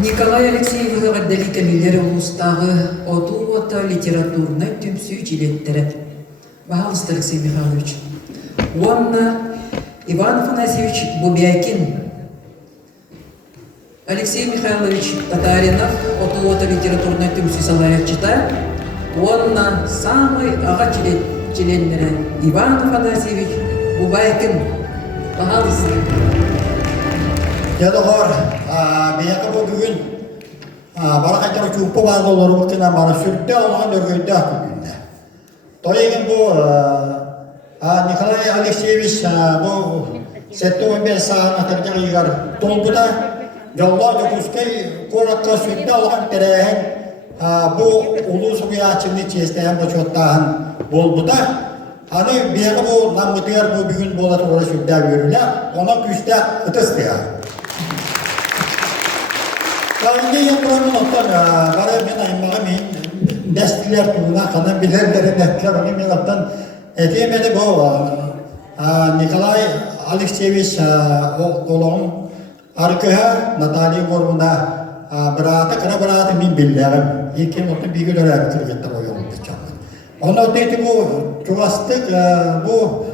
Николай Алексеевич Гаддаликамилер улустагы отуота литературный түмсүү жилеттері. Пожалуйста, Алексей Михайлович. Уанна Иван Афанасьевич Бубякин. Алексей Михайлович Татаринов отуота литературный түмсүү салаячыта. Уанна самый ага жиленнері Иван Афанасьевич Бубякин. Пожалуйста. Yadağır, beyaka bu bugün bana kadar çubuğu bazı olur bakına bana sürtte olan örgüde bugünde. Toygun bu Nikolay Alexeyevich bu setto ben sahne tercih yigar. Tolbuda yollar dokuskay korakka sürtte olan terehen bu ulus bir açımlı çeşitleyen bu çottan bolbuda. Hani beyaka bu namıtıyar bu bugün bolat orası sürtte görüler. Ona güçte ıtıstıyor. Kayınca yapılanın ottan, bana ben ayınmağa min destiler tuğuna kanan bilenlerin netler onu min ottan edemedi bu Nikolay Alexeyevich oğlum arkaya Natalya Gormuna bırakı min billerim. İlkin ottan bir gün öyle kırgıtlar o yolunda çaldı. Onu dedi bu çuvastık bu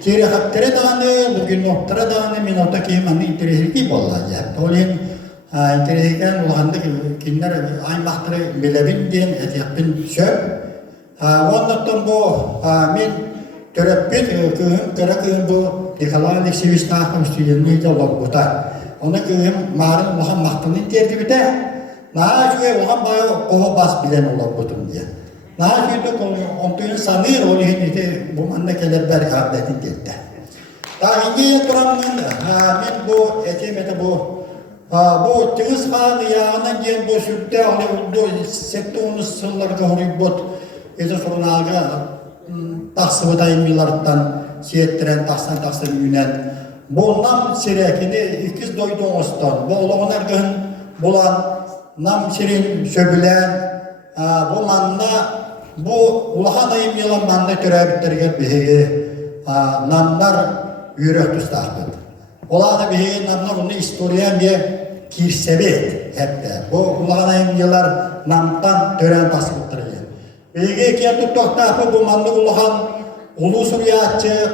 kiri haktere dağını, bugün noktara dağını min otta ki manı interesi gibi olacak. Tolin Interesiken ulandı kinler aymaktırı bilebin diyen etiyapın söp. Ondan bu min törepbit kığım kıra kığım bu Nikolay Alexeyevich tahtam stüdyenliği olak buta. Ona kığım marın ulan maktının terdi bite. Naha şüye ulan bayağı kova bas bilen olak butum diye. Naha şüye de ontuyun sanır onu hindi bu manda keler berk abdetin terdi. Daha ingiye duramın min bu etiyemete bu bu Tıgız Kağan'ı yağına diyen bu sürtte oldu, sektoğunu sıllarga horibot, eze sorunalga taksıvıdayım yıllardan siyettiren, taksan yünen. Bu nam sirekini ikiz doydu oğustan, bu oğluğun ergin bulan, nam sirin söbülen, bu manna, bu ulağanayım yılan manda türebitlerge bihi, namlar yürek tüstahtıd. Ola da bihi namlar onu istoriyen bir kirsebet hep de. Bu ulağanayım yıllar namdan tören tasıbıttırıyor. Bihi ki tuttuqtahı bu mandı ulağan ulu suriyatçı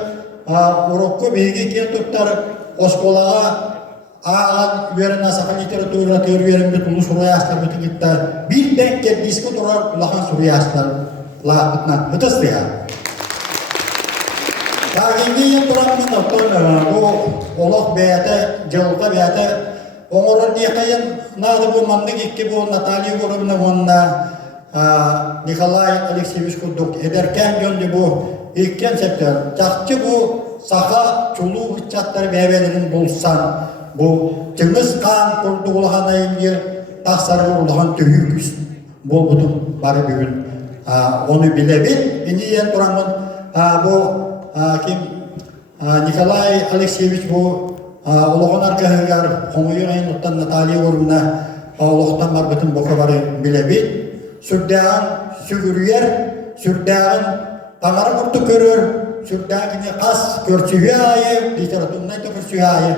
urukku bihi ki tuttar oskolağa ağan üyerine sakın literatürü teoriyerin bit ulu suriyatçılar bütün gitti. Bir denk diski durar ulağan suriyatçılar lağıtına hıtıstı ya. Tağinliğin duramın otun bu olak beyate, cılgı beyate oğurun diyekayın nadı bu mandık iki bu Natalya grubuna onunla Nikolay Alexeyevich kurduk ederken göndü bu ilkken sektör. Çakçı bu saha çuluğu hıçatları beyvelerin bulsan bu Tıgız Kağan kurdu ulağanayım yer taksarı ulağan tüyük bol budum bari bir gün onu bilebil. İniyen duramın bu kim Nikolay Alexeyevich bu oğluğun arkadaşlar konuyu ayın ottan Natalya grubuna oğluğundan var bütün bu kabarı bilebil. Sürdağın sügürüyer, sürdağın tamarı kurtu körür, sürdağın yine kas körçüğü ayı, literatüründen de körçüğü ayı.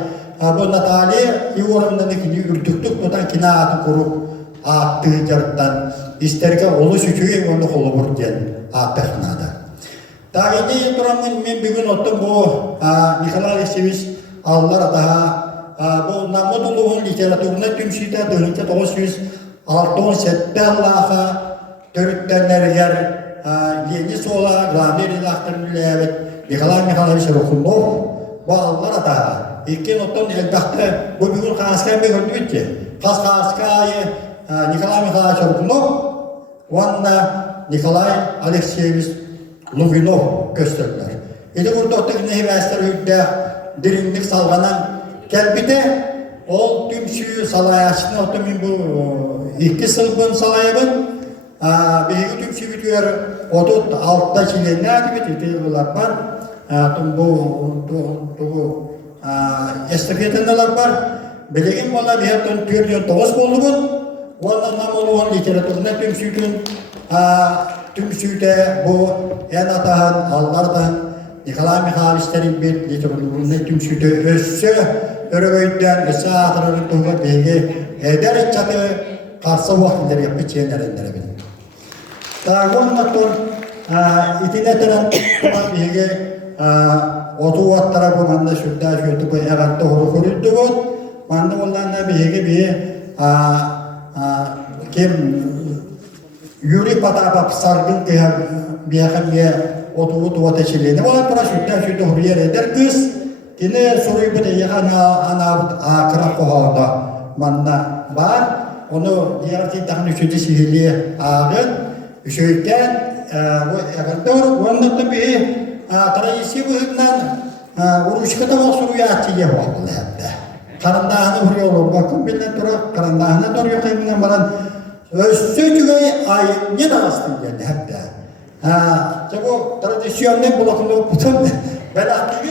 Bu Natalya grubundan ikini ürtüktük, odan kina atı kurup attığı carıktan isterken olu süçüğü onu kolu vur diyen attı kınada. Tağini duramın men bugün ottum bu Nikolay Alexeyevich Allah daha bu namuduluğun literatürüne tüm şeyde 1967 Allah'a törüttenler yer yeni sola Ramir ilahtarını evet Nikolay Mikhailovich Rokunov bu Allah daha ilkin ottum elbette bu bugün kaskaya bir gördü bitti. Kaskayı Nikolay Mikhailovich Rokunov vanda Nikolay Alexeyevich Luginov gösterdiler. Edi burada otaki nehivesler hüdde derinlik salganan kelbide o tümsüyü salayaçını otomin bu iki sılbın salayabın bir tümsüyü bitiyor otot altta çilenine adı bitirdiler var. Bu estafetindeler var. Bilegin valla bir haftan tüyörden toğuz boldu bu. Valla nam oluğun literatürüne tümsüyün tümsüyde bu en atahan allardan Nikolay Mikhailovich'lerin bir literatüründe tümsüyde össü örgüyden ısı atırırı tuğu bilgi eder çatı karşı vakitleri yapı çiğnerendere bilin. Daha ondan itine teren bilgi otu vattara bu manda şurada şurada bu egatta huru kuruldu bu. Manda ondan da bilgi bir kim yuri patapa sargın diye bir otu vata çileni var. Para şurada huru yer eder kız. Yine soruyu bu da ana kırak kohada manda var. Onu diğer titahın üçüncü sihirli ağın üşüyken bu egatta huru ondan da bir tradisi bu hükmen uruşkata bak soruyu açıya bakıldı hatta. Karandağını vuruyor olur. Bakın bilinen durak karandağını duruyor kıyımından baran Özsücüğü ayın astım geldi hatta. Bu tradisiyonel bulaklığı bütün belaklı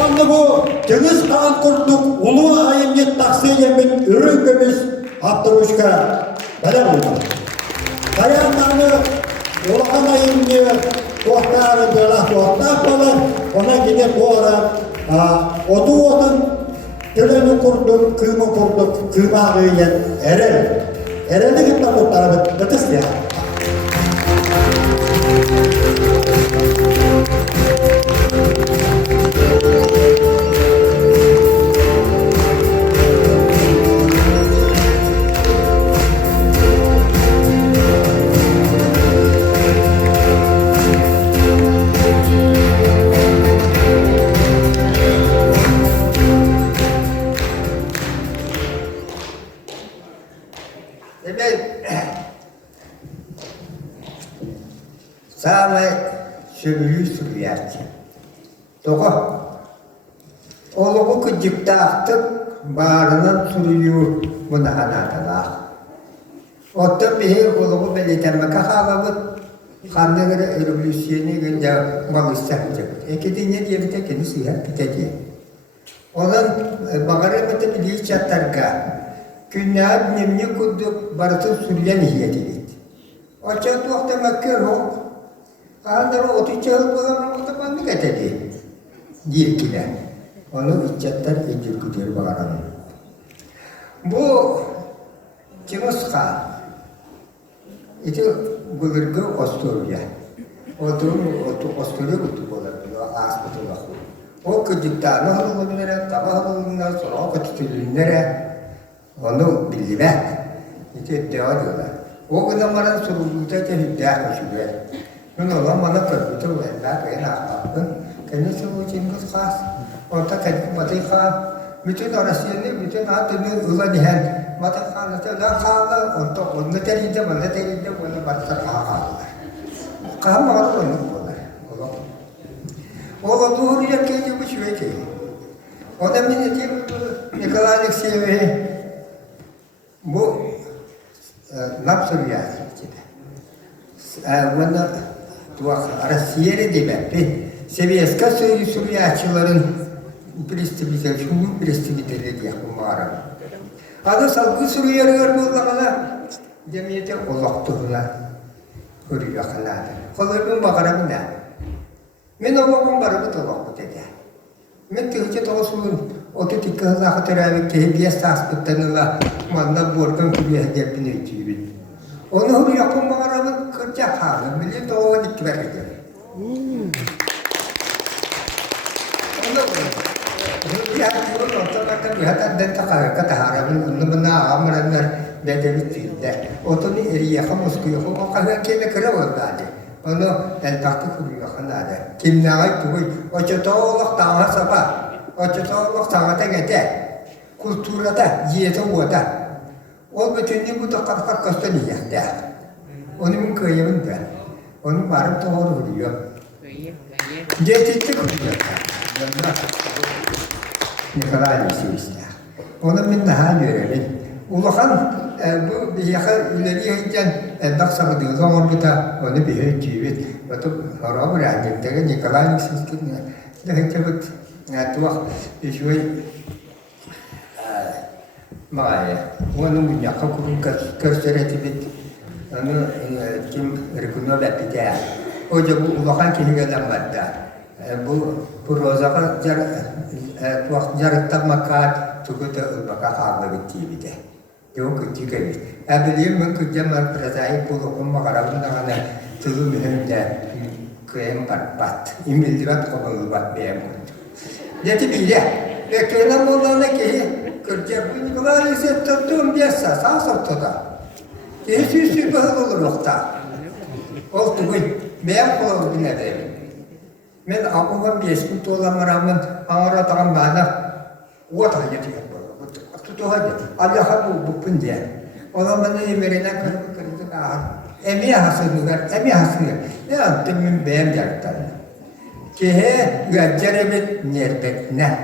Onda bu deniz kan kurduk, ulu ayımyet taksiyemin ürün gömüş Abduruşka böyle oldu. Dayanlarını Ulkan ayımyı Doğtarı böyle doğtar falan ona gidip bu ara otu otun Tüleni kurduk, kıyımı kurduk, kıyma ağıyen erel. Erel'i gitme kurtarı betis ya. Sağla sürüyü sürüyerdi. Doğru. Oluğu küçükte aktık, bağrının sürüyü bunu anladılar. Otta bir oluğu belirtemeke ağabıt, kandıgırı revolüsyonu günce malışsakacak. Ekidince diye bir tekini siyah bitecek. Onun bağırı mıtı biliği çatlarga, günler nemni kurduk, barıtı sürüyen hiyeti. O çatı vakti mekkör o, Kandar otu çağır bulanın otobanı getirdi. Dirkiler. Onu içecekler indir kutuyor bağıranın. Bu Çınıska. İşte bulurgu Osturya. Otu Osturya kutu bulurgu. Ağız kutu bakıyor. O küçükten halılınlara, taba halılınlara, sonra o kütülünlere onu bildiler. İşte diyorlar. O zamanın sorumluluğunda hüddâh koşuyor. Nun orang mana kerja tu enak enak pun, kini semua cingkus khas. Orang kan mati khas, mungkin orang sini mungkin ada ni ulah dihan, mati khas nanti dah khas untuk orang teri itu mana bahasa khas. Khas mana orang boleh, orang tu hari yang kerja bersyukur ke. Orang ni je Nikolai Alexeyev, bu nafsu dia cerita. Mana Rusya'ya demek seviyesinde Suriyeçilerin prestijleri, şunun prestijleri diye umarım. Adı salgı Suriye'ler bulduğunda cemiyete olaktırlar. Hürriye kanadı. Kollarım bakarım ne? Ben oğlum barabı tolak dedi. Ben tüyce toğusun otu tikkaza hatırayı kehdiye saspıttanıla manna borkan kuruya cebine içiyor. Onu hürriye kumarımın kırca halı bile doğu dikti verecek. Hürriye kurun ortalarda bir hatan den takar kataharabın onu bana amranlar bedeli tilde. Otunu eriye kamuskuyor o kahve kene kıra oldadı. Onu el taktı hürriye kanadı. Kimne ait bu? O çatoluk tağa sapa. O çatoluk tağa gete. Kulturada yiyete oda. O bütünlüğü bu da kadar kastaniye de. Onun kıyımın ben. Onun varım doğru vuruyor. Getirdi kuruyor. Nikolay Alexeyev'de. Onun bir daha görelim. Ulukan bu bir yakın ileriye giden endak sabıdığı zaman bir de onu bir hüccüvit. Batıp harabı rândimdeki Nikolay Alexeyev'de. Daha çabuk tuğak bir şey Maya, onu menyakap kurun kerseretibit, onu kim rekunno bapida. O jabu ulakan kini galang madda. bu rozaga jarıkta makat tukuta ulbaka kağla bitti bir de. Yok küçük evi. Bileyim ben küçükken prasayı bulukun makarabında kana tulu mühimde kıyım pat. İmildirat komalı bat beyem kundu. Dedi bile. Kıyılan bollarına ki kırcak bu Nikolay ise tuttuğum diyessa sağ soktuda. Süsü bahıl olur okta. Oldu bu. Beyem kulağı bile değil. Men akıvan bir eski tuğlama rağmen ağratan bana o da yetiyor. Tutuğa git. Allah'a bu punca. O zaman ne yemerine kırık ağır. Emi hasını ver, emi hasını. Ne yaptım ben beyem yaratan. Ki he cerebet niyetbet ne?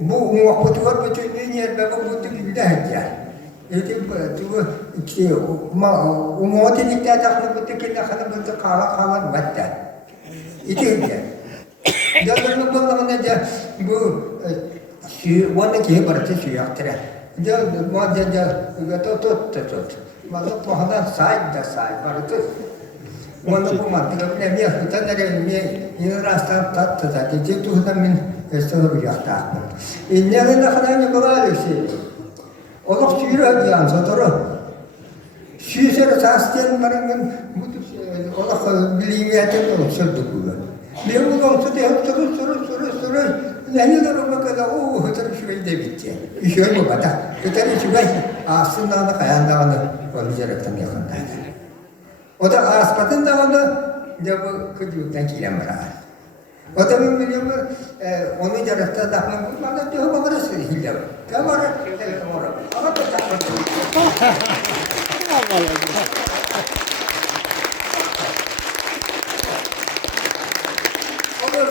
Bu umukutuğa bütün niyetbet bu gibi de hediye. Jadi bu ki umudilikte taklı bu tekille kadar bu kala batta. Itu dia. Jangan lupa namanya bu si wanita ki berarti si aktor. Dia tot. Malah pohonnya saja berarti. Wanita bu mati kalau ni kita ini rasa tat tadi itu sudah min sesuatu yang tak. Ini adalah kerana kembali sih. Orang sihir dia antara. Sihir sastian barang Allah bilingnya itu sudah bukan. Dia bukan sudah. Lain orang kata terus sudah debitnya. Isu itu bata. Kita ni juga asalnya nak kaya anda kalau jarak tanya kan. Oda aspatan dah anda jawab kejutan kira merah. Oda memang orang jarak tak nak mana dia mana sih hilang. Kamera orang. Apa tak?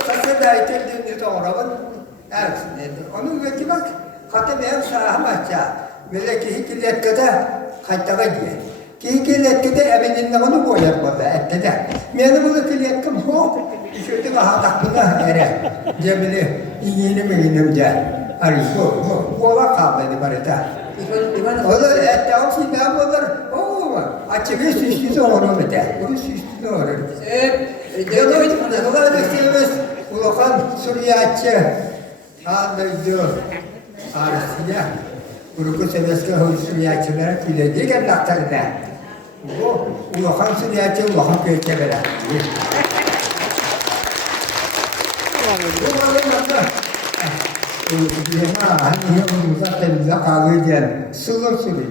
Saçda iteldiğinde doğraban ersinedi. Onun veki bak, hatta ben sahamatça, böyle ki hikilletkede kaytaga giye. Ki hikilletkede ebeninde onu boyatmadı, ettede. Benim bu hikilletkim hop, şöyle hatak buna ere. Cemili iyini meyinimce. Ari bu ola kaldı barita. O da ette o sinam olur. Açık süslüsü olur bir de. Bunu süslüsü olur. Dolayı sevmez. Ulakan Suriye'çi anlaydı. Arasıya. Grubu sebeske Suriye'çilere kilidi gelaklarına. Bu ulakan Suriye'çi ulakan köyçelere. Bu malumlarda. Diyema hani zaten kahve diyen sulu sulu.